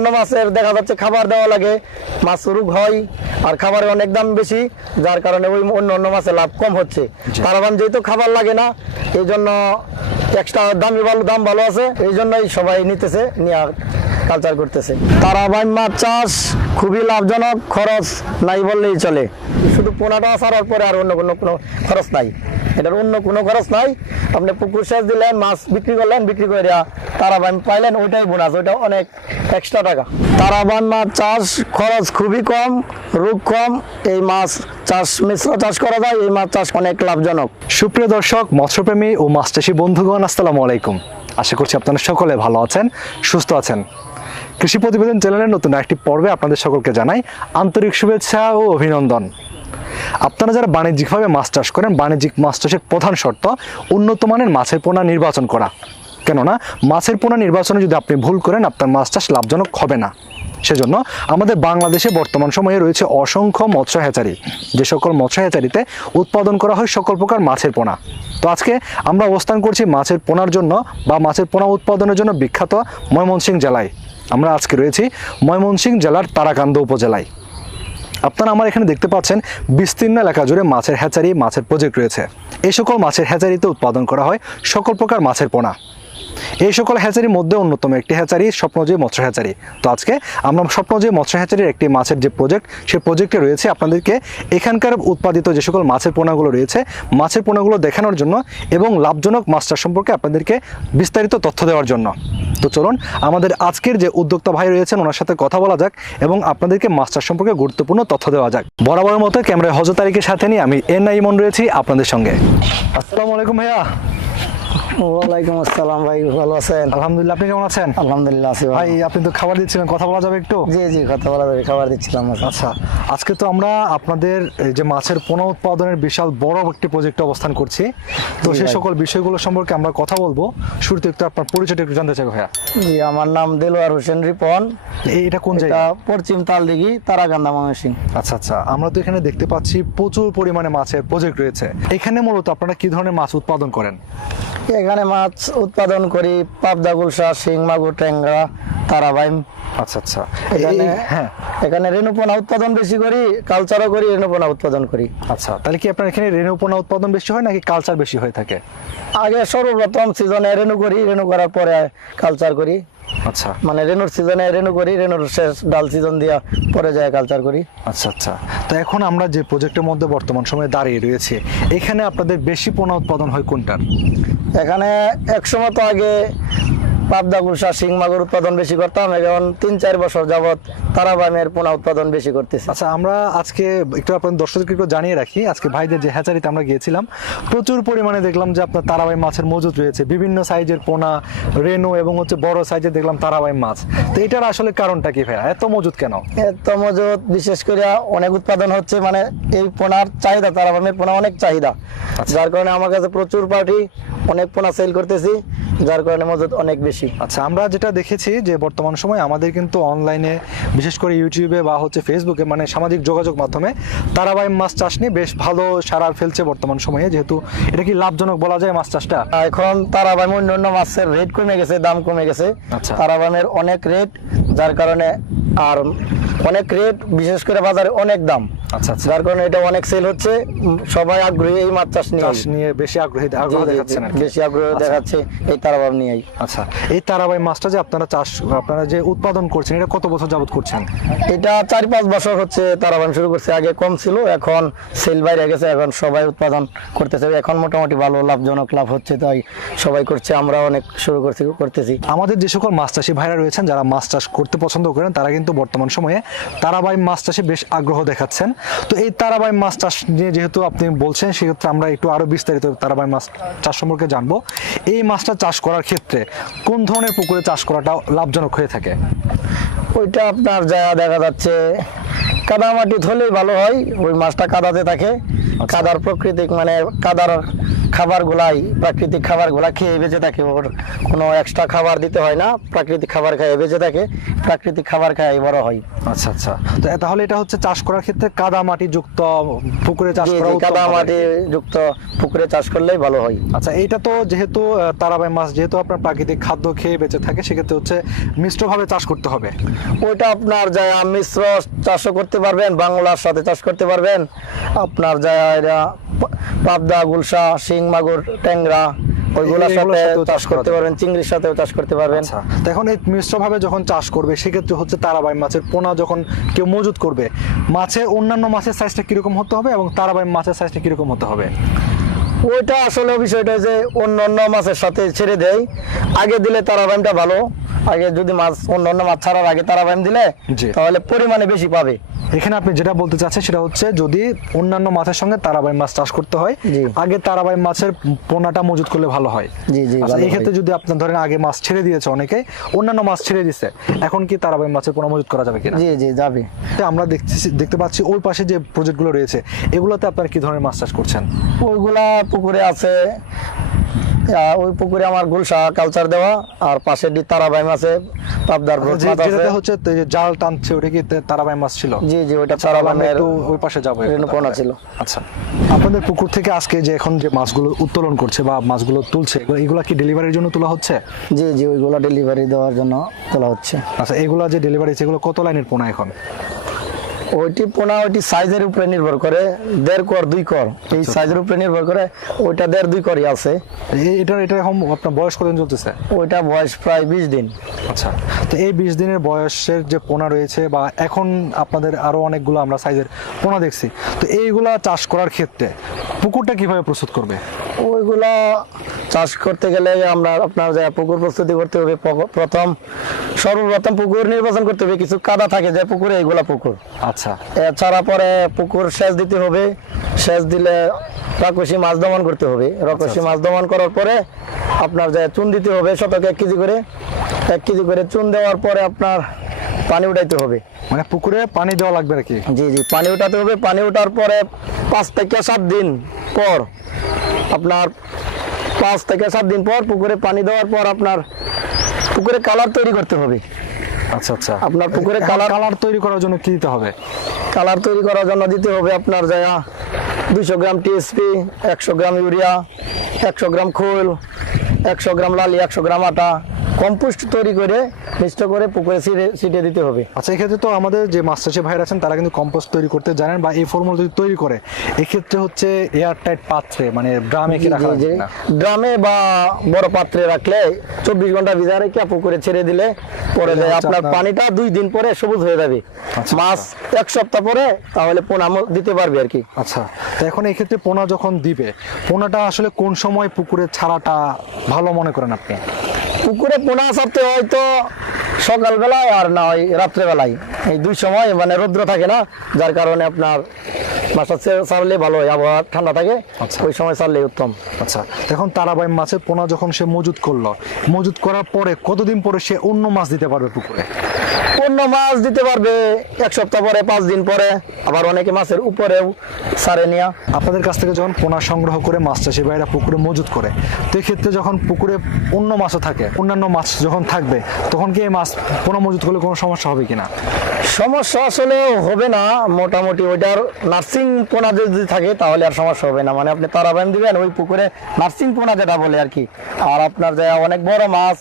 অন্যান্য মাছের দেখা যাচ্ছে খাবার দেওয়া লাগে, মাছ রোগ হয়, আর খাবারের অনেক দাম বেশি, যার কারণে ওই অন্য মাছের লাভ কম হচ্ছে। তারাবাইম যেহেতু খাবার লাগে না, এই জন্য এক্সট্রা দাম ভালো আছে, এই জন্যই সবাই নিতেছে, নিয়ে কালচার করতেছে। তারাবাইম মাছ চাষ খুবই লাভজনক, খরচ নাই বললেই চলে। শুধু পোনাটা ছাড়ার পরে আর অন্য কোনো খরচ নাই, এটার অন্য কোনো খরচ নাই। আপনি পুকুর সেচ দিলেন, মাছ বিক্রি করলেন, বিক্রি করে তারাবাইম পাইলেন, ওইটাই বোনাস, ওইটা অনেক এক্সট্রা টাকা। তারাবাইম মাছ চাষ খরচ খুবই কম, রোগ কম, এই মাছ চাষ মিশ্র চাষ করা যায়, এই মাছ চাষ অনেক লাভজনক। সুপ্রিয় দর্শক, মৎস্যপ্রেমী ও মাছ চাষী বন্ধুগণ, আসসালামু আলাইকুম। আশা করছি আপনারা সকলে ভালো আছেন, সুস্থ আছেন। কৃষি প্রতিবেদন চ্যানেলের নতুন একটি পর্বে আপনাদের সকলকে জানাই আন্তরিক শুভেচ্ছা ও অভিনন্দন। আপনারা যারা বাণিজ্যিকভাবে মাছ চাষ করেন, বাণিজ্যিক মাছ চাষের প্রধান শর্ত উন্নত মানের মাছের পোনা নির্বাচন করা। কেননা মাছের পোনা নির্বাচনে যদি আপনি ভুল করেন, আপনার মাছ চাষ লাভজনক হবে না। সেজন্য আমাদের বাংলাদেশে বর্তমান সময়ে রয়েছে অসংখ্য মৎস্য হ্যাচারি, যে সকল মৎস্য হ্যাচারিতে উৎপাদন করা হয় সকল প্রকার মাছের পোনা। তো আজকে আমরা অবস্থান করছি মাছের পোনার জন্য বা মাছের পোনা উৎপাদনের জন্য বিখ্যাত ময়মনসিংহ জেলায়। আমরা আজকে রয়েছি ময়মনসিংহ জেলার তারাকান্দা উপজেলায়। আপনারা আমার এখানে দেখতে পাচ্ছেন বিস্তীর্ণ এলাকা জুড়ে মাছের হ্যাচারি, মাছের প্রজেক্ট রয়েছে। এই সকল মাছের হ্যাচারিতে উৎপাদন করা হয় সকল প্রকার মাছের পোনা। এই সকল হ্যাচারির মধ্যে অন্যতম একটি হ্যাচারি স্বপ্নজয়ী মৎস্য হ্যাচারি। তো আজকে আমরা স্বপ্নজয়ী মৎস্য হ্যাচারির একটি মাছের যে প্রজেক্ট, সেই প্রজেক্টে রয়েছে আপনাদেরকে এখানকার উৎপাদিত যে সকল মাছের পোনাগুলো রয়েছে, মাছের পোনাগুলো দেখানোর জন্য এবং লাভজনক মাছ চাষ সম্পর্কে আপনাদেরকে বিস্তারিত তথ্য দেওয়ার জন্য। তো চলুন আমাদের আজকের যে উদ্যোক্তা ভাই রয়েছেন ওনার সাথে কথা বলা যাক এবং আপনাদেরকে মাছ চাষ সম্পর্কে গুরুত্বপূর্ণ তথ্য দেওয়া যাক। বরাবরের মতো ক্যামেরায় হজরত তারিখের সাথে নিয়ে আমি এনআই ইমন রয়েছি আপনাদের সঙ্গে। আসসালামু আলাইকুম ভাইয়া। ওয়ালাইকুম আসসালাম ভাই, ভালো আছেন? আলহামদুলিল্লাহ, আপনি কেমন আছেন? আলহামদুলিল্লাহ আছি ভাই। আপনি তো খাবার দিচ্ছিলেন, কথা বলা যাবে একটু? জি জি, কথা বলা যাবে, খাবার দিচ্ছিলাম। আচ্ছা, আজকে তো আমরা আপনাদের এই যে মাছের পোনা উৎপাদনের বিশাল বড় একটি প্রজেক্টে অবস্থান করছি। তো সেই সকল বিষয়গুলো সম্পর্কে আমরা কথা বলবো। শুরুতে একটু আপনার পরিচয়টা একটু জানতে চাই ভাইয়া। জি, আমার নাম দেলোয়ার হোসেন রিপন। এটা কোন জায়গা? পশ্চিম তালদিঘি, তারাকান্দা, ময়মনসিংহ। আচ্ছা আচ্ছা, আমরা তো এখানে দেখতে পাচ্ছি প্রচুর পরিমাণে মাছের প্রজেক্ট রয়েছে। এখানে মূলত আপনারা কি ধরনের মাছ উৎপাদন করেন? এখানে মাছ উৎপাদন করি পাবদা, গুলশা, শিং, মাগুর, ট্যাংরা, তারাবাইম। আচ্ছা আচ্ছা, এখানে রেণুপোনা উৎপাদন বেশি করি, কালচারও করি, রেণুপোনা উৎপাদন করি। আচ্ছা, তাহলে কি আপনার এখানে রেণুপোনা উৎপাদন বেশি হয় নাকি কালচার বেশি হয়ে থাকে? আগে সর্বপ্রথম সিজনে রেণু করি, রেণু করার পরে কালচার করি। আচ্ছা, মানে রেণুর সিজনে রেণু করি, রেণুর শেষ ডাল সিজন দিয়া পরে যায় কালচার করি। আচ্ছা আচ্ছা, তো এখন আমরা যে প্রজেক্টের মধ্যে বর্তমান সময়ে দাঁড়িয়ে রয়েছে, এখানে আপনাদের বেশি পোনা উৎপাদন হয় কোনটার? এখানে একসময় তো আগে পাবদা, গুলশা, শিং, মাগুর উৎপাদন বেশি করতাম, এখন 3-4 বছর যাবত তারাবাইমের পোনা উৎপাদন বেশি করতেছি। আচ্ছা, আমরা আজকে একটু আপনাদের দর্শকদেরকে একটু জানিয়ে রাখি, আজকে ভাইদের যে হ্যাচারিতে আমরা গিয়েছিলাম প্রচুর পরিমাণে দেখলাম যে আপনার তারাবাইম মাছের মজুদ রয়েছে, বিভিন্ন সাইজের পোনা, রেনু এবং হচ্ছে বড় সাইজের দেখলাম তারাবাইম মাছ। তো এটার আসলে কারণটা কি ভাইয়া, এত মজুদ কেন? এত মজুদ বিশেষ করে অনেক উৎপাদন হচ্ছে, মানে এই পোনার চাহিদা, তারাবাইমের পোনা অনেক চাহিদা, যার কারণে আমার কাছে প্রচুর পার্টি অনেক পোনা সেল করতেছি, যার কারণে মজুদ অনেক বেশি। আচ্ছা, আমরা যেটা দেখেছি যে বর্তমান সময় আমাদের কিন্তু অনলাইনে, বিশেষ করে ইউটিউবে বা হচ্ছে ফেসবুকে, মানে সামাজিক যোগাযোগ মাধ্যমে তারাবাইম মাছ চাষ নিয়ে বেশ ভালো সাড়া ফেলছে বর্তমান সময়ে। যেহেতু এটা কি লাভজনক বলা যায় মাছ চাষটা? এখন তারাবাইম অন্যান্য মাছের রেট কমে গেছে, দাম কমে গেছে। আচ্ছা, তারাবাইমের অনেক রেট, যার কারণে আর অনেক রেট, বিশেষ করে বাজারে অনেক দাম। আচ্ছা আচ্ছা, যার কারণে এটা অনেক সেল হচ্ছে, সবাই আগ্রহী এই মাছ চাষ নিয়ে বেশি আগ্রহ দেখাচ্ছেন, বেশি আগ্রহ দেখাচ্ছে এই তারাবাইম নিয়েই। আচ্ছা, এই তারাবাইম মাছটা যে আপনারা যে উৎপাদন করছেন, এটা কত বছর যাবত করছেন? এটা 4-5 বছর হচ্ছে তারাবাইম শুরু করছে। আগে কম ছিল, এখন সেল বাইরে গেছে, এখন সবাই উৎপাদন করতেছে, এখন মোটামুটি ভালো লাভজনক লাভ হচ্ছে, তাই সবাই করছে, আমরা অনেক শুরু করতেছি। আমাদের যে সকল মাছ চাষী ভাইরা রয়েছেন যারা মাছ চাষ করতে পছন্দ করেন, তারা কিন্তু বর্তমান সময়ে তারাবাইম মাছ চাষে বেশ আগ্রহ দেখাচ্ছেন। তো এই তারাবাইম মাছ চাষ নিয়ে যেহেতু আপনি বলছেন, সেক্ষেত্রে আমরা একটু আরো বিস্তারিত তারাবাইম মাছ চাষ সম্পর্কে জানবো। এই মাছটা চাষ করার ক্ষেত্রে কোন ধরনের পুকুরে চাষ করাটা লাভজনক হয়ে থাকে? ওইটা আপনার যা দেখা যাচ্ছে কাদা মাটি হলেই ভালো হয়, ওই মাছটা কাদাতে থাকে। কাদার প্রকৃতিক, মানে কাদার খাবারগুলাই প্রাকৃতিক খাবারগুলা খেয়ে বেঁচে থাকে, ওর কোনো এক্সট্রা খাবার দিতে হয় না, প্রাকৃতিক খাবার খেয়ে বেঁচে থাকে, প্রাকৃতিক খাবার খেয়ে বড় হয়। আচ্ছা আচ্ছা, তো তাহলে এটা হচ্ছে চাষ করার ক্ষেত্রে কাদা মাটি যুক্ত পুকুরে চাষ জি, করা জি, উত্তম কাদা হবে। মাটি যুক্ত পুকুরে চাষ করলেই ভালো হয়। আচ্ছা, এটা তো যেহেতু তারাবাই মাছ যেহেতু আপনার প্রাকৃতিক খাদ্য খেয়ে বেঁচে থাকে, সেক্ষেত্রে হচ্ছে মিশ্রভাবে চাষ করতে হবে। ওইটা আপনার যায় মিশ্র চাষও করতে পারবেন, বাংলার সাথে চাষ করতে পারবেন, আপনার যায় পাবদা, গুলশা, শিং মাগুর, ট্যাংরা ওইগুলোর এগুলোর সাথে সাথেও চাষ চাষ করা করতে যাবে। পারবেন, চিংড়ির সাথেও চাষ করতে পারবেন। আচ্ছা, তো এখন এই মিশ্রভাবে যখন চাষ করবে সেক্ষেত্রে হচ্ছে তারাবাই মাছের পোনা যখন কেউ মজুত করবে, মাছে অন্যান্য মাছের সাইজটা কিরকম হতে হবে এবং তারাবাই মাছের সাইজটা কিরকম হতে হবে? ওইটা আসলে বিষয়টা যে অন্য অন্য মাছের সাথে ছেড়ে দেয়, আগে দিলে তারাবাইমটা ভালো, আগে যদি মাছ অন্য অন্য মাছ ছাড়ার আগে তারাবাইম দিলে জি। তাহলে পরিমাণে বেশি পাবে। এখানে আপনি যেটা বলতে চাচ্ছেন সেটা হচ্ছে যদি অন্যান্য মাছের সঙ্গে তারাবাই মাছ চাষ করতে হয়, জি। আগে তারাবাই মাছের পোনাটা মজুত করলে ভালো হয়। জি, জি, আচ্ছা, ভালো এই ক্ষেত্রে হয়। যদি আপনার ধরেন আগে মাছ ছেড়ে দিয়েছে অনেকে, অন্যান্য মাছ ছেড়ে দিচ্ছে, এখন কি তারাবাই মাছের পোনা মজুত করা যাবে কিনা? জি, জি, যাবে। তো আমরা দেখতে পাচ্ছি ওই পাশে যে প্রজেক্টগুলো রয়েছে, এগুলোতে আপনারা কি ধরনের মাছ চাষ করছেন? ওইগুলা পুকুরে আছে, ওই পুকুরে আমার গুলশা কালচার দেওয়া, আর পাশে তারাবাইম আছে, পাবদার ব্রত মাছ আছে। যেটাতে হচ্ছে যে জাল টানছে ওটা কি তারাবাই মাছ ছিল? জি, জি, ওইটা তাহলে আমরা তারাবাইমের একটু ওই পাশে যাবো একটু রেণুপনা তাহলে। ছিল। আচ্ছা, আপনাদের পুকুর থেকে আজকে যে এখন যে মাছগুলো উত্তোলন করছে বা মাছগুলো তুলছে, এগুলা কি ডেলিভারির জন্য তোলা হচ্ছে? জি, জি, ওইগুলা ডেলিভারি দেওয়ার জন্য তোলা হচ্ছে। আচ্ছা, এগুলা যে ডেলিভারি সেগুলো কত লাইনের পোনা এখন? ওইটি পোনা ওইটি সাইজের উপরে নির্ভর করে, 1.5 কর 2 কর এই সাইজের উপরে নির্ভর করে, ওইটা 1.5-2 করই আছে। এটা এখন আপনার বয়স কতদিন চলতেছে? ওইটা বয়স প্রায় 20 দিন। আচ্ছা, তো এই 20 দিনের বয়সের যে পোনা রয়েছে বা এখন আপনাদের আরো অনেকগুলো আমরা সাইজের পোনা দেখছি, তো এইগুলা চাষ করার ক্ষেত্রে পুকুরটা কিভাবে প্রস্তুত করবে? ওইগুলা চাষ করতে গেলে আমরা আপনার যে পুকুর প্রস্তুতি করতে হবে, সর্বপ্রথম পুকুর নির্বাচন করতে হবে, কিছু কাদা থাকে যে পুকুরে, এইগুলা পুকুর। আচ্ছা, এছাড়া পরে পুকুর সেচ দিতে হবে, সেচ দিলে রাক্ষসী মাছ দমন করতে হবে, রাক্ষসী মাছ দমন করার পরে আপনার যে চুন দিতে হবে, শতকে 1 কেজি করে, 1 কেজি করে চুন দেওয়ার পরে আপনার পানি উঠাইতে হবে। মানে পুকুরে পানি দেওয়া লাগবে নাকি? জি, জি, পানি উঠাতে হবে। পানি ওঠার পরে 5 থেকে 7 দিন পর আপনার 5 থেকে 7 দিন পর পুকুরে পানি দেওয়ার পর আপনার পুকুরে কালার তৈরি করতে হবে। আচ্ছা আচ্ছা, আপনার পুকুরে কালার তৈরি করার জন্য কি দিতে হবে? কালার তৈরি করার জন্য দিতে হবে আপনার জায়গা 200 গ্রাম টিএসপি, 100 গ্রাম ইউরিয়া, 100 গ্রাম খোল, 100 গ্রাম লালি, 100 গ্রাম আটা, কম্পোস্ট তৈরি করে মিক্সড করে পুকুরে ছিটিয়ে দিতে হবে। আচ্ছা, এক্ষেত্রে তো আমাদের যে মাছ চাষি ভাইরা আছেন তারা কিন্তু কম্পোস্ট তৈরি করতে জানেন বা এই ফর্মুলা যদি তৈরি করে, এক্ষেত্রে হচ্ছে এয়ার টাইট পাত্রে মানে ড্রামে কি রাখা জি, যায় না? ড্রামে বা বড় পাত্রে রাখলে 24 ঘন্টা ভিজা রেখে পুকুরে ছেড়ে দিলে পরে এটা হচ্ছে আপনার আপনার- পানিটা 2 দিন পরে সবুজ হয়ে যাবে। আচ্ছা, মাছ 1 সপ্তাহ পরে তাহলে পোনা দিতে পারবে আর কি। আচ্ছা, তো এখন এই ক্ষেত্রে পোনা যখন দিবে, পোনাটা আসলে কোন সময় পুকুরে ছাড়াটা ভালো মনে করেন আপনি? পুকুরে পোনা ছাড়তে হয়তো সকালবেলায় আর না হয় রাত্রেবেলায়, এই 2 সময় মানে রৌদ্র থাকে না, যার কারণে আপনার মাছটা ছাড়লে ভালো হয়, আবহাওয়া ঠান্ডা থাকে, আচ্ছা। ওই সময় ছাড়লে উত্তম। আচ্ছা, এখন তারাবাই মাছের পোনা যখন সে মজুত করলো, মজুত করার পরে কতদিন পরে সে অন্য মাছ দিতে পারবে পুকুরে? অন্য মাছ দিতে পারবে 1 সপ্তাহ পরে, 5 দিন পরে, আবার অনেকে মাছের উপরেও ছাড়ে নিয়া। আপনাদের কাছ থেকে যখন পোনা সংগ্রহ করে মাছ চাষি ভাইরা পুকুরে মজুত করে, তো এক্ষেত্রে যখন পুকুরে অন্য মাছও থাকে, অন্যান্য মাছ যখন থাকবে, তখন কি এই মাছ পোনা মজুত করলে কোনো সমস্যা হবে কিনা? সমস্যা আসলে হবে না, মোটামুটি ওইটার নার্সিং পোনা যদি থাকে তাহলে আর সমস্যা হবে না। মানে আপনি তারাবাইম দিবেন ওই পুকুরে নার্সিং পোনা যেটা বলে আর কি, আর আপনার যে অনেক বড় মাছ,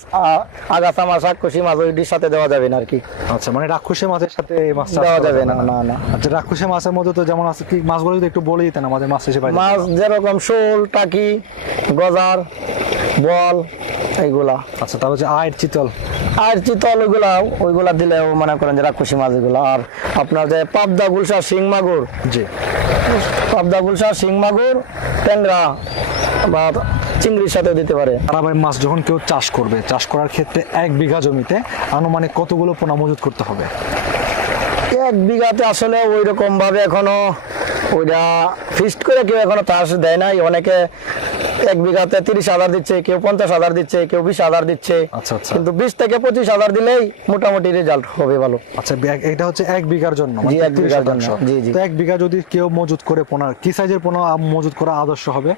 আগাছা মাছ, আক্কসি মাছ ওইটির সাথে দেওয়া যাবে না আর কি। আচ্ছা, মানে রাক্ষসী মাছের সাথে এই মাছ চাষ দেওয়া করা যাবে না, না, না। আচ্ছা, রাক্ষসী মাছের মধ্যে তো যেমন আছে কি মাছগুলো যদি একটু বলে দিতেন আমাদের মাছ চাষি ভাই। মাছ যেরকম শোল, টাকি, গজার, বল, এইগুলা। আচ্ছা, তারপর যে আয়ের চিতল। আর চিতল ওইগুলা দিলেও মনে করেন যে রাক্ষসী মাছ এগুলো। আর আপনার যে পাবদা, গুলশা, শিং মাগুর, জি, পাবদা, গুলশা, শিং মাগুর, ট্যাংরা বা চিংড়ির সাথে দিতে পারে। তারাবাই মাছ যখন কেউ চাষ করবে, চাষ করার ক্ষেত্রে 1 বিঘা জমিতে আনুমানিক কতগুলো পোনা মজুত করতে হবে? 1 বিঘাতে আসলে ওই রকম ভাবে এখনো ওইটা ফিক্সড করে কেউ এখনো চাষ দেয় নাই। অনেকে এক বিঘাতে 30,000 দিচ্ছে, কেউ 50,000 দিচ্ছে, কেউ 20,000 দিচ্ছে। আচ্ছা, আচ্ছা। কিন্তু 20 থেকে 25,000 দিলেই মোটামুটি রেজাল্ট হবে ভালো। আচ্ছা, এটা হচ্ছে 1 বিঘার জন্য, জি, 1 বিঘার জন্য। 30%। জি, জি। তো 1 বিঘা যদি কেউ মজুত করে পোনা, কি সাইজের পোনা মজুত করা আদর্শ হবে?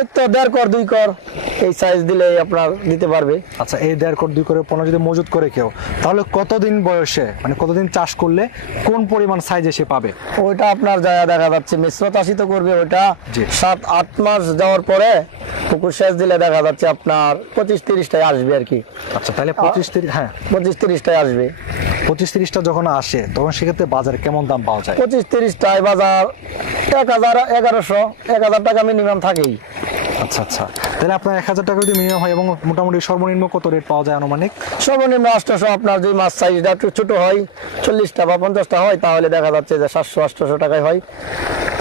এই তো 1.5 কর 2 কর এই সাইজ দিলে আপনার দিতে পারবে। আচ্ছা, এই 1.5 কর 2 করে পোনা যদি মজুত করে কেউ, তাহলে কতদিন বয়সে, মানে কতদিন চাষ করলে কোন পরিমাণ সাইজ এসে পাবে? ওইটা আপনার জায়গা দেখা যাচ্ছে মিশ্র চাষি তো করবে ওইটা জি। 7-8 মাস যাওয়ার পরে পুকুর সেচ দিলে দেখা যাচ্ছে আপনার 25-30টায় আসবে আর কি। আচ্ছা, তাহলে 25-30, হ্যাঁ 25-30টায় আসবে। 25-30টা যখন আসে তখন সেক্ষেত্রে বাজারে কেমন দাম পাওয়া যায়? 25-30টায় বাজার 1,000, 1,100, 1,000 টাকা মিনিমাম থাকেই। আচ্ছা, আচ্ছা, তাহলে আপনার 1,000 টাকা যদি মিনিমাম হয়, এবং মোটামুটি সর্বনিম্ন কত রেট পাওয়া যায় আনুমানিক? সর্বনিম্ন 800। আপনার যদি মাছ সাইজটা একটু ছোট হয়, 40টা বা 50টা হয়, তাহলে দেখা যাচ্ছে যে 700-800 টাকায় হয়।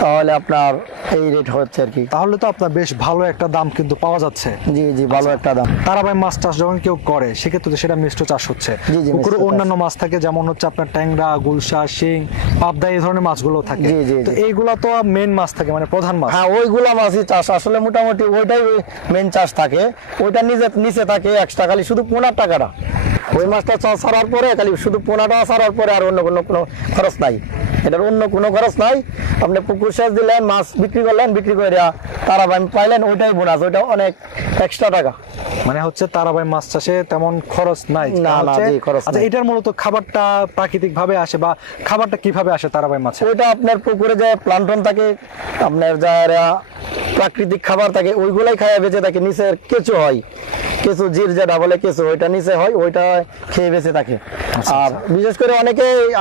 তাহলে আপনার এই রেট হচ্ছে আর কি। তাহলে তো আপনার বেশ ভালো একটা দাম কিন্তু পাওয়া যাচ্ছে। জি, জি, ভালো একটা দাম। তারাবাই মাছ চাষ যখন কেউ করে সেক্ষেত্রে তো সেটা মিশ্র চাষ হচ্ছে। জি, জি, পুকুরে মিশ্র চাষ। অন্যান্য মাছ থাকে, যেমন হচ্ছে আপনার ট্যাংরা, গুলশা, শিং, পাবদা, এই ধরনের মাছগুলো থাকে। জি, জি, তো জি। এইগুলা তো মেইন মাছ থাকে, মানে প্রধান মাছ। হ্যাঁ, ওইগুলা মাছই চাষ আসলে মোটামুটি ওইটাই মেন চাষ থাকে। ওইটা নিচে থাকে এক্সট্রা খালি শুধু পোনার টাকাটা। ওই মাছটা ছাড়ার পরে খালি শুধু পোনাটা ছাড়ার পরে আর অন্য কোনো খরচ নাই। এটার অন্য কোনো খরচ নাই। আপনি পুকুর সেচ দিলেন, মাছ বিক্রি করলেন, বিক্রি করে তারাবাই পাইলেন, ওইটাই বোনাস, ওইটা অনেক এক্সট্রা টাকা। মানে হচ্ছে তারাবাই মাছ চাষে তেমন খরচ নাই। না, না, হচ্ছে- জি, খরচ আচ্ছা, নাই। এটার মূলত খাবারটা প্রাকৃতিক ভাবে আসে, বা খাবারটা কিভাবে আসে তারাবাই মাছে? ওইটা আপনার পুকুরে যে প্লান্টন থাকে, আপনার যারা প্রাকৃতিক খাবার থাকে ওইগুলাই খাইয়া বেঁচে থাকে। নিচের কেঁচো হয়, কেঁচো জির যেটা বলে কেঁচো, ওইটা নিচে হয়, ওইটা খেয়ে বেঁচে থাকে। আর বিশেষ করে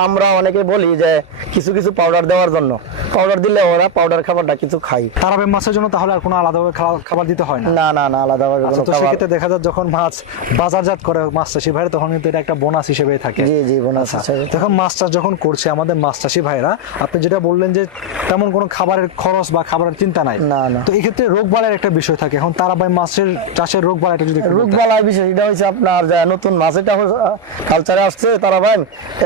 আমরা অনেকে বলি যে কিছু কিছু পাউডার দেওয়ার জন্য, পাউডার দিলে ওরা পাউডার খাবারটা কিছু খাই। তারাবাই মাছের জন্য তাহলে আর কোনো আলাদাভাবে খাবার দিতে হয় না? না, না, না, আলাদাভাবে আচ্ছা, কোনো তো খাবার। সেক্ষেত্রে দেখা যায় যখন মাছ বাজারজাত করে মাছ চাষি ভাইরা, তখন কিন্তু এটা একটা বোনাস হিসেবেই থাকে। জি, জি, বোনাস আচ্ছা, হিসেবে। তখন মাছ চাষ যখন করছে আমাদের মাছ চাষি ভাইরা, আপনি যেটা বললেন যে তেমন কোনো খাবারের খরচ বা খাবারের চিন্তা নাই। না, না। তো এই ক্ষেত্রে রোগ বালাইয়ের একটা বিষয় থাকে। এখন তারাবাই মাছের চাষের রোগ বালাইটা যদি একটু বলতেন। রোগবালাই বিষয় এটা হচ্ছে আপনার যে নতুন মাছ, এটা কালচারে আসছে তারা ভাই,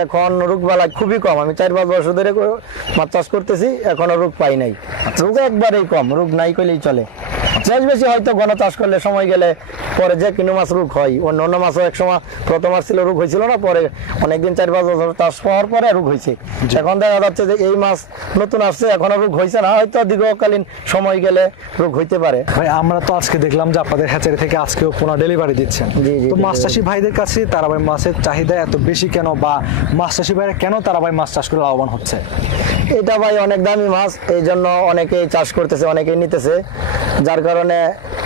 এখন রোগবালাই খুবই কম। আমি 4-5 বছর ধরে মাছ চাষ করতেছি, এখনো রোগ পাই নাই। রোগ একবারেই কম, রোগ নাই কইলেই চলে। চাষ বেশি হয়তো ঘন চাষ করলে সময় গেলে পরে যে কোনো মাছ রোগ হয়। অন্য মাছও এক সময় প্রথম আসছিল রোগ হয়েছিল না, পরে অনেকদিন 4-5 বছর চাষ হওয়ার পরে রোগ হয়েছে। এখন দেখা যাচ্ছে যে এই মাছ নতুন আসছে, এখনো রোগ হয়েছে না, হয়তো দীর্ঘকালীন সময় গেলে রোগ হইতে পারে। ভাই, আমরা তো আজকে দেখলাম যে আপনাদের হ্যাচারি থেকে আজকেও পোনা ডেলিভারি দিচ্ছেন। জি, জি, তো মাছ delivery। চাষি ভাইদের কাছে তারাবাই মাছের চাহিদা এত বেশি কেন, বা মাছ চাষি ভাইরা কেন তারাবাই মাছ চাষ করে লাভবান হচ্ছে? এটা ভাই অনেক দামি মাছ, এই জন্য অনেকেই চাষ করতেছে, অনেকেই নিতেছে, যার কারণে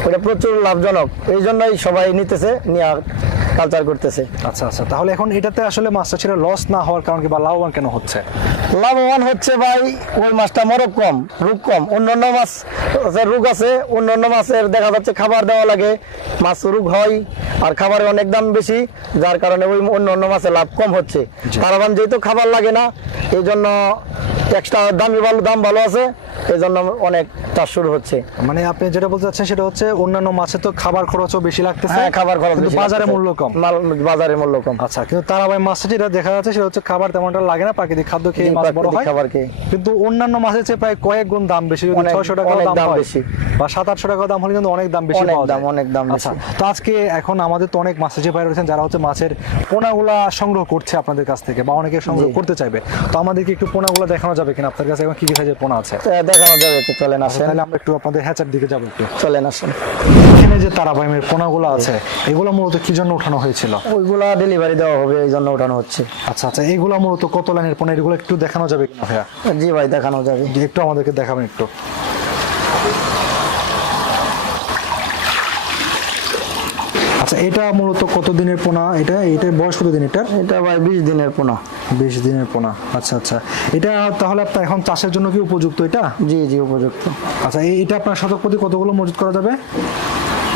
ওটা প্রচুর লাভজনক, এই জন্যই সবাই নিতেছে, নিয়ে কালচার করতেছে। আচ্ছা, আচ্ছা, তাহলে এখন এটাতে আসলে মাছ চাষিরা লস না হওয়ার কারণ কি, বা লাভবান কেন হচ্ছে? লাভবান হচ্ছে ভাই, ওই মাছটা মরক কম, রোগ কম। অন্যান্য মাছ রোগ আছে, অন্যান্য মাছের দেখা যাচ্ছে খাবার দেওয়া লাগে, মাছ রোগ হয়, আর খাবারের অনেক দাম বেশি, যার কারণে ওই অন্য মাছের লাভ কম হচ্ছে। তারাবান যেহেতু খাবার লাগে না, এই জন্য এক্সট্রা দাম ভালো আছে, এই জন্য অনেক চাষ শুরু হচ্ছে। মানে আপনি যেটা বলতে চাচ্ছেন সেটা হচ্ছে অন্যান্য মাছে তো খাবার খরচও বেশি লাগতেছে। হ্যাঁ, খাবার খরচ কিন্তু বেশি বাজারে লাগতেছে। মূল্য কম। বাজারে মূল্য কম। আচ্ছা, কিন্তু তারাবাই মাছে যেটা দেখা যাচ্ছে সেটা হচ্ছে খাবার তেমনটা লাগে না, প্রাকৃতিক খাদ্য খেয়ে মাছ বড় প্রাকৃতিক হয়। খাবার খেয়ে। কিন্তু অন্যান্য মাছের চেয়ে প্রায় কয়েক গুণ দাম বেশি। যদি অনেক- 600 টাকা অনেক দাম দাম হয়, বেশি। বা 700-800 টাকা দাম হলে কিন্তু অনেক দাম বেশি অনেক পাওয়া যায়। দাম, অনেক দাম বেশি। আচ্ছা, তো আজকে এখন আমাদের তো অনেক মাছ চাষি ভাই রয়েছেন যারা হচ্ছে মাছের পোনাগুলা সংগ্রহ করছে আপনাদের কাছ থেকে, বা অনেকে সংগ্রহ জি। করতে চাইবে। তো আমাদেরকে একটু পোনাগুলা দেখানো যাবে কিনা আপনার কাছে, এখন কি কি সাইজের পোনা আছে? দেখানো যাবে তো, চলেন আসেন। তাহলে আমরা একটু আপনাদের হ্যাচার দিকে যাবো একটু। চলেন আসেন। এখানে যে তারাবাইমের পোনাগুলো আছে এগুলো মূলত কি জন্য উঠানো হয়েছিল? ওইগুলা ডেলিভারি দেওয়া হবে, এই জন্য ওঠানো হচ্ছে। আচ্ছা, আচ্ছা, এগুলো মূলত কত লাইনের পোনা, এগুলো একটু দেখানো যাবে কিনা ভাইয়া? জি ভাই, দেখানো যাবে। যে একটু আমাদেরকে দেখাবেন একটু। আচ্ছা, এটা মূলত কত দিনের পোনা? এটার বয়স কত দিন এটার? এটা ভাই 20 দিনের পোনা। 20 দিনের পোনা। আচ্ছা, আচ্ছা, এটা তাহলে আপনার এখন চাষের জন্য কি উপযুক্ত এটা? জি, জি, উপযুক্ত। আচ্ছা, এটা আপনার শতক প্রতি কতগুলো মজুত করা যাবে?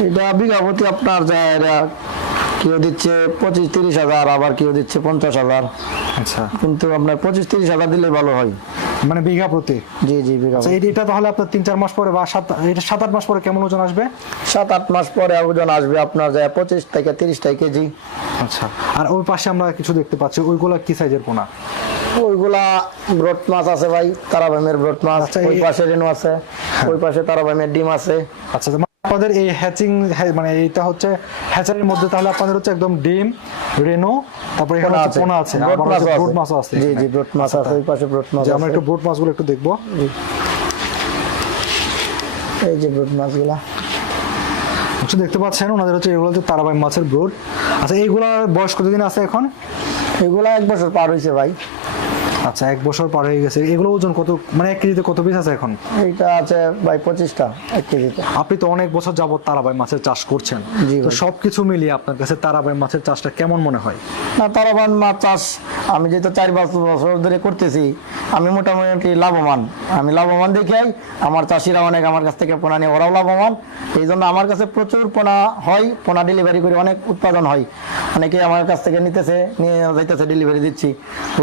এটা বিঘা প্রতি আপনার যায়, এরা কেউ দিচ্ছে 25-30 হাজার, আবার কেউ দিচ্ছে 50 হাজার। আচ্ছা, কিন্তু আপনার 25-30 হাজার দিলে ভালো হয়। মানে বিঘা প্রতি? জি, জি, বিঘা আচ্ছা, এটা তাহলে আপনার 3-4 মাস পরে, বা 7-8 মাস পরে কেমন ওজন আসবে? 7-8 মাস পরে ওজন আসবে আপনার যায় 25 থেকে 30 কেজি। আচ্ছা, আর ওই পাশে আমরা কিছু দেখতে পাচ্ছি, ওইগুলা কি সাইজের পোনা? ওইগুলা ব্রড মাছ আছে ভাই, তারাবাইমের ব্রড মাছ। আচ্ছা, ওই পাশে রেনু আছে, ওই পাশে তারাবাইমের ডিম আছে। আচ্ছা, আপনাদের এই হ্যাচিং মানে এইটা হচ্ছে হ্যাচারির মধ্যে, তাহলে আপনাদের হচ্ছে একদম ডিম, রেনো, তারপরে এখানে হচ্ছে পোনা আছে, ব্রড আবার হচ্ছে ব্রুড মাছও আছে। জি জি, ব্রড মাছ আছে, ওই পাশে ব্রড মাছ যে আমরা আছে। একটু ব্রুড মাছগুলো একটু দেখবো। এই যে ব্রড মাছগুলা হচ্ছে দেখতে পাচ্ছেন ওনাদের হচ্ছে এগুলো হচ্ছে তারাবাই মাছের ব্রুড। আচ্ছা এইগুলার বয়স কতদিন আছে এখন? এগুলা 1 বছর পার হয়েছে ভাই। আচ্ছা 1 বছর পার হয়ে গেছে। এগুলো ওজন কত, মানে 1 কেজিতে কত পিস আছে এখন? এইটা আছে ভাই 25টা 1 কেজিতে। আপনি তো অনেক বছর যাবত তারাবাই মাছের চাষ করছেন, জি তো ভাই। সবকিছু মিলিয়ে আপনার কাছে তারাবাই মাছের চাষটা কেমন মনে হয়? না, তারাবান মাছ চাষ আমি যেহেতু 4-5 বছর ধরে করতেছি, আমি মোটামুটি লাভবান। আমি লাভবান দেখাই, আমার চাষিরা অনেক আমার কাছ থেকে পোনা নিয়ে ওরাও লাভবান। এই জন্য আমার কাছে প্রচুর পোনা হয়, পোনা ডেলিভারি করে অনেক উৎপাদন হয়। অনেকে আমার কাছ থেকে নিতেছে, নিয়ে যাইতেছে, ডেলিভারি দিচ্ছি।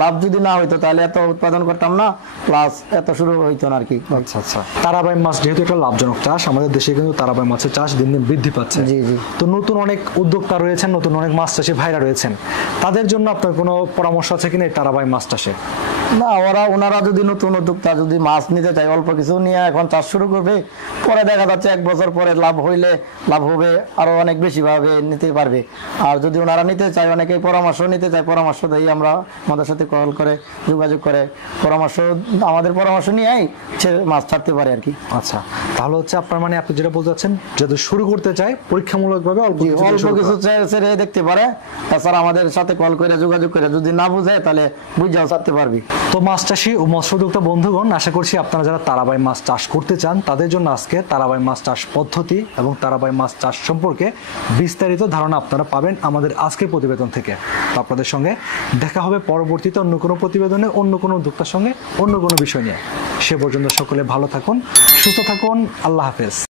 লাভ যদি না হইতো তাহলে এত উৎপাদন করতাম না, প্লাস এত শুরু হইতো না আর কি। আচ্ছা আচ্ছা, তারাবাই মাছ যেহেতু একটা লাভজনক চাষ, আমাদের দেশে কিন্তু তারাবাই মাছের চাষ দিন দিন বৃদ্ধি পাচ্ছে। জি জি। তো নতুন অনেক উদ্যোক্তা রয়েছেন, নতুন অনেক মাছ চাষি ভাইরা রয়েছেন, তাদের জন্য আপনার কোনো পরামর্শ আছে কিনা এই তারাবাই মাছ চাষে? না, ওনারা যদি নতুন উদ্যোক্তা যদি মাছ নিতে চায়, অল্প কিছু নিয়ে এখন চাষ শুরু করবে, পরে দেখা যাচ্ছে 1 বছর পরে লাভ হইলে লাভ হবে, আরো অনেক বেশি ভাবে নিতে পারবে। আর যদি ওনারা নিতে চায়, অনেকে পরামর্শ নিতে চায়, পরামর্শ দেই আমরা, আমাদের সাথে কল করে যোগাযোগ করে পরামর্শ, আমাদের পরামর্শ নিয়েই সে মাছ ছাড়তে পারে আর কি। আচ্ছা, তাহলে হচ্ছে আপনার মানে আপনি যেটা বলতে চাচ্ছেন, যদি শুরু করতে চায় পরীক্ষামূলকভাবে অল্প কিছু দিয়ে অল্প শুরু কিছু করা। ছেড়ে দেখতে পারে, তাছাড়া আমাদের সাথে কল করে যোগাযোগ করে, যদি না বুঝে তাহলে বুঝাও ছাড়তে পারবি। তো মাছ চাষি ও মৎস্য উদ্যোক্তা বন্ধুগণ, আশা করছি আপনারা যারা তারাবাই মাছ চাষ করতে চান তাদের জন্য আজকে তারাবাই মাছ চাষ পদ্ধতি এবং তারাবাই মাছ চাষ সম্পর্কে বিস্তারিত ধারণা আপনারা পাবেন আমাদের আজকের প্রতিবেদন থেকে। তো আপনাদের সঙ্গে দেখা হবে পরবর্তীতে অন্য কোনো প্রতিবেদনে, অন্য কোনো উদ্যোক্তার সঙ্গে, অন্য কোনো বিষয় নিয়ে। সে পর্যন্ত সকলে ভালো থাকুন, সুস্থ থাকুন, আল্লাহ হাফেজ।